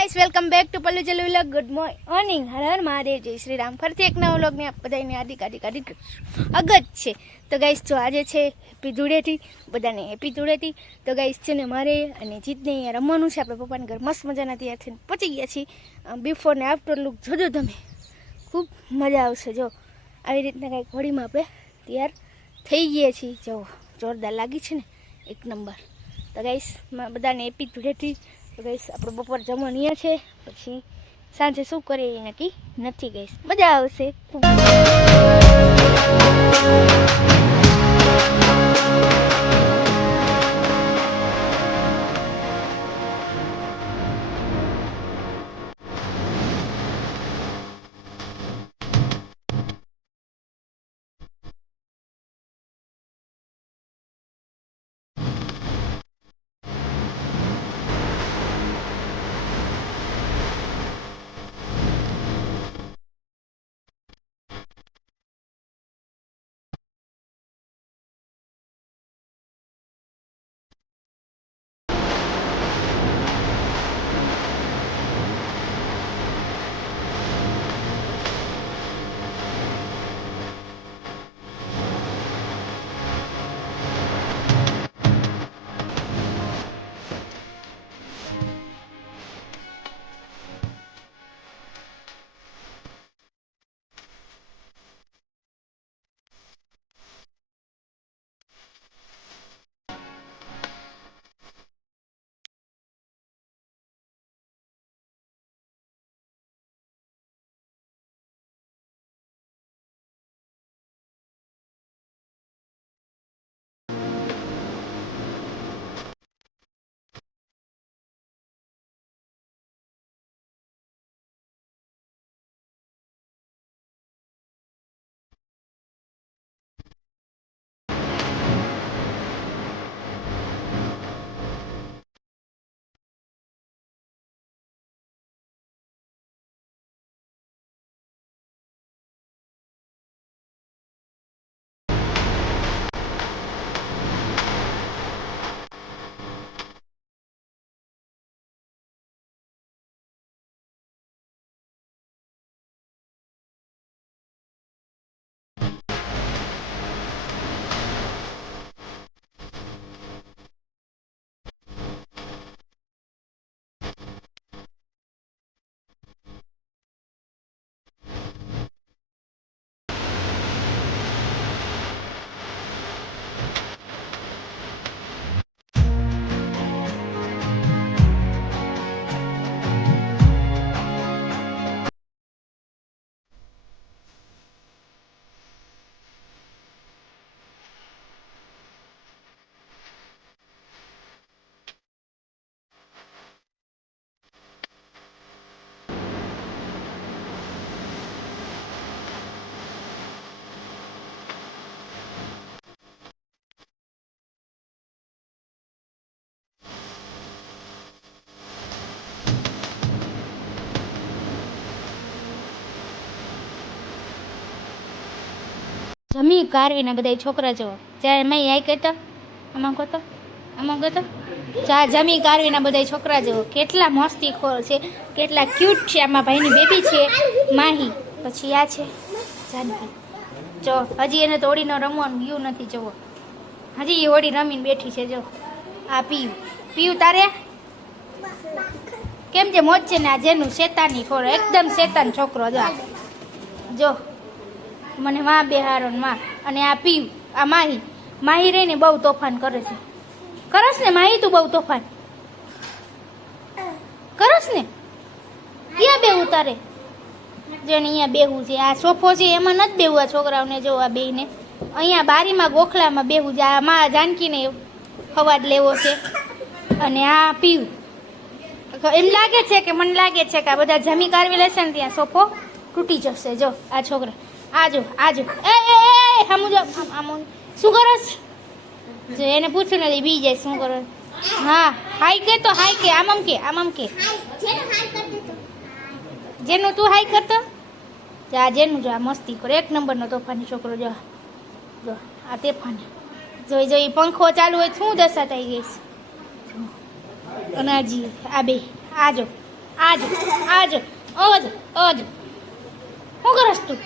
Guys welcome back to Pallu Jallu vlog. Good morning, હર હર મહાદેવ, જય શ્રી રામ. ફરીથી એક નવા વ્લોગને આપ બધાને હાર્દિક અગત છે. તો ગાઈસ જો આજે છે હેપી ધૂળેટી, બધાને હેપી ધૂળેટી. તો ગાઈસ છે ને મારે અને જીતને અહીંયા રમવાનું છે. આપણે પપ્પાને ઘર મસ્ત મજાના તૈયાર થઈને પહોંચી ગયા છીએ. બિફોર ને આફ્ટર લુક જોજો તમે, ખૂબ મજા આવશે. જો આવી રીતના કંઈક હોળીમાં આપણે તૈયાર થઈ ગયા છીએ. જો જોરદાર લાગી છે ને, એક નંબર. તો ગાઈસ બધાને હેપી ધૂળેટી. તો ગાઈસ આપણે બપોર જમવાનું છે, પછી સાંજે શું કરીએ એ નક્કી નથી. ગાઈસ મજા આવશે ખૂબ. જમી કારવીને બધા છોકરા જો જ્યારે મેં આઈ કહેતા આમાં ગતો ચા જમી કારવીના બધા છોકરા જો કેટલા મસ્તી ખોર છે, કેટલા ક્યુટ છે. આમાં ભાઈની બેબી છે માહી, પછી આ છે જાનકી. જો હજી એને તો હોળીનો રમવાનું ગયું નથી. જુઓ હજી એ હોળી રમીને બેઠી છે. જો આ પીયું તારે કેમ છે મોજ છે ને? આ જેનું શેતાની ખોર, એકદમ શેતાન છોકરો. જો મને માં બેહારો માં. અને આ પીયું, આ માહી રહીને બહુ તોફાન કરે છે. કરસ ને માહી, તું બહુ તોફાન કરસ ને? ક્યાં બેહું તારે? જેને અહીંયા બેહું છે. આ સોફો છે એમાં નથી બેહું આ છોકરાઓને. જો આ બેને અહીંયા બારીમાં ગોખલામાં બેહું છે. આ માં જાનકીને ખવાડ લેવો છે. અને આ પીયું, એમ લાગે છે કે મને લાગે છે કે આ બધા જમી કારવી લેશે ને ત્યાં સોફો તૂટી જશે. જો આ છોકરા આજો એ હમું જો શું કરસ? જો એને પૂછ્યું નથી, બી જાય શું કરો. હા હાઈ કે, તો હાઈ કે, આમ કે જેનું તું હાઈ કરતો. આ જેનું જો આ મસ્તી કરે, એક નંબરનો તોફાની છોકરો. જો આ તોફાની જોઈ પંખો ચાલુ હોય શું દશા થઈ ગઈ. અને હજી આ બે આજ આજ ઓજ ઓજ શું કરસ તું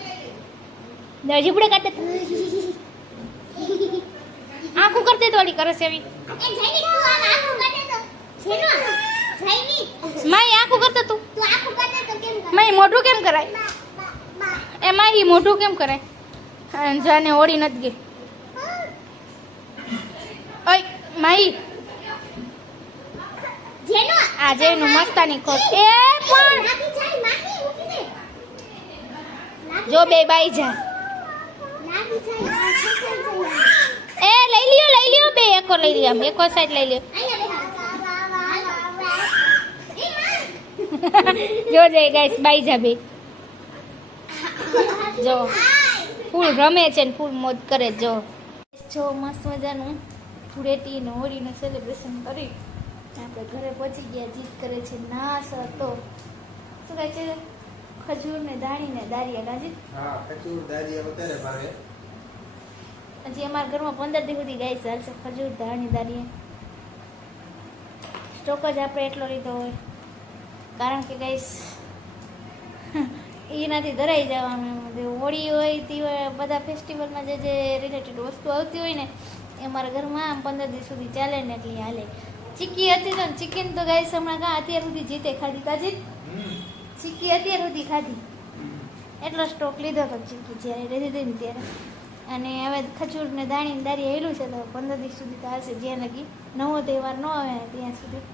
જીબડે કાઢે આંખું કરતી થોડી કરસ એવી માઈ આંખું કરતો તું માઈ મોઢું કેમ કરાય એ માઈ મોઢું કેમ કરાય જાને ઓળી નથી ગઈ ઓય માઈ આ જેનું મસ્તાની ખોટ એ પણ જો બે બાઈ જાય એ લઈ લ્યો બે એકો લઈ લ્યો એકો સાઈડ લઈ લ્યો જો જય ગાઈસ બાઈ જા બે જો ફૂલ રમે છે ને ફૂલ મોજ કરે જો મસ્ત મજાનું ધૂળેટી ને હોળીનું સેલિબ્રેશન કરી આપણે ઘરે પહોંચી ગયા. જીત કરે છે નાશ હતો શું કહે છે ખજૂર ને દાણી ને દારિયા ગાજી ખજૂર દારિયા વધારે ભાવે. હજી અમારા ઘરમાં 15 દી સુધી ગાય ચાલશે ખજૂર દાણી દારિયા. સ્ટોક જ આપણે એટલો લીધો હોય કારણ કે ગાઈસ એનાથી ધરાઈ જવાનું. હોળી હોય તે બધા ફેસ્ટિવલમાં જે રિલેટેડ વસ્તુ આવતી હોય ને એ અમારા ઘરમાં આમ 15 દિવસ સુધી ચાલે ને એટલી હાલે. ચીકી હતી તો ચિકન તો ગાઈસ હમણાં કાં અત્યાર સુધી જીતે ખાધી કાજી ચીકી અત્યાર સુધી ખાધી એટલો સ્ટોક લીધો હતો ચીકી જ્યારે લીધી ને ત્યારે. અને હવે ખજૂર ને દાણી દારી હેલું છે તો 15 દિવસ સુધી તો હાલશે જ્યાં લગી નવો તહેવાર ન આવે ને ત્યાં સુધી.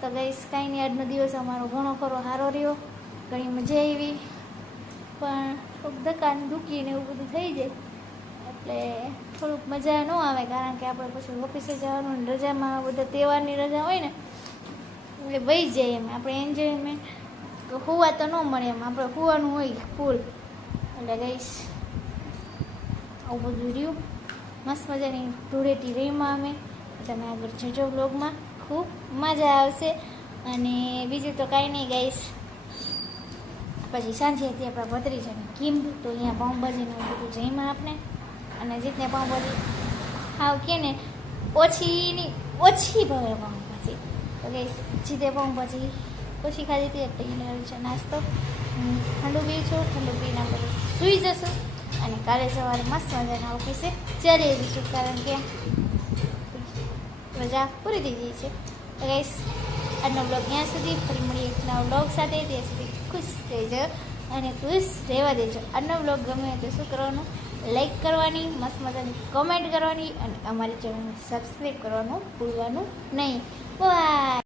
તો ગાઈસ કાંઈ નહીં આજનો દિવસ અમારો ઘણો ખરો સારો રહ્યો ઘણી મજા આવી પણ થોડુંક ધક્કા દુખી ને એવું બધું થઈ જાય એટલે થોડુંક મજા ન આવે કારણ કે આપણે પછી ઓફિસે જવાનું ને રજામાં બધા તહેવારની રજા હોય ને એટલે વહી જાય એમ આપણે એન્જોયમેન્ટ હોવા તો ન મળે એમ આપણે હોવાનું હોય ફૂલ. એટલે ગાઈસ આવું બધું રહ્યું મસ્ત મજાની ધૂળેટી રહીમાં અમે તમે આગળ જજો બ્લોગમાં ખૂબ મજા આવશે. અને બીજું તો કાંઈ નહીં ગાઈસ પછી સાંજે હતી આપણા ભત્રીજાની કિંમ તો અહીંયા પાઉંભાજીને એવું બધું જઈમાં આપણે અને જીતને પાઉંભાજી હાવ કે ને ઓછી ભાવે પાઉંભાજી તો ગાઈસ જીતે પાઉંભાજી ઓછી ખાધી હતી એટલે એને છે નાસ્તો ઠંડુ પીવું છું ઠંડુ પીને આપણે સૂઈ જશું અને કાલે સવારે મસ્ત મજાના ઓફિસે ચાલી જઈશું કારણ કે રજા પૂરી થઈ ગઈ છે. તો ગાઈસ આજનો બ્લોગ ત્યાં સુધી ફરી મળીએ એક નવા બ્લોગ સાથે ત્યાં સુધી ખુશ રહેજો અને ખુશ રહેવા દેજો. આજનો બ્લોગ ગમે તો શું કરવાનું લાઈક કરવાની મસ્ત મજાની કોમેન્ટ કરવાની અને અમારી ચેનલને સબસ્ક્રાઈબ કરવાનું ભૂલવાનું નહીં. બાય.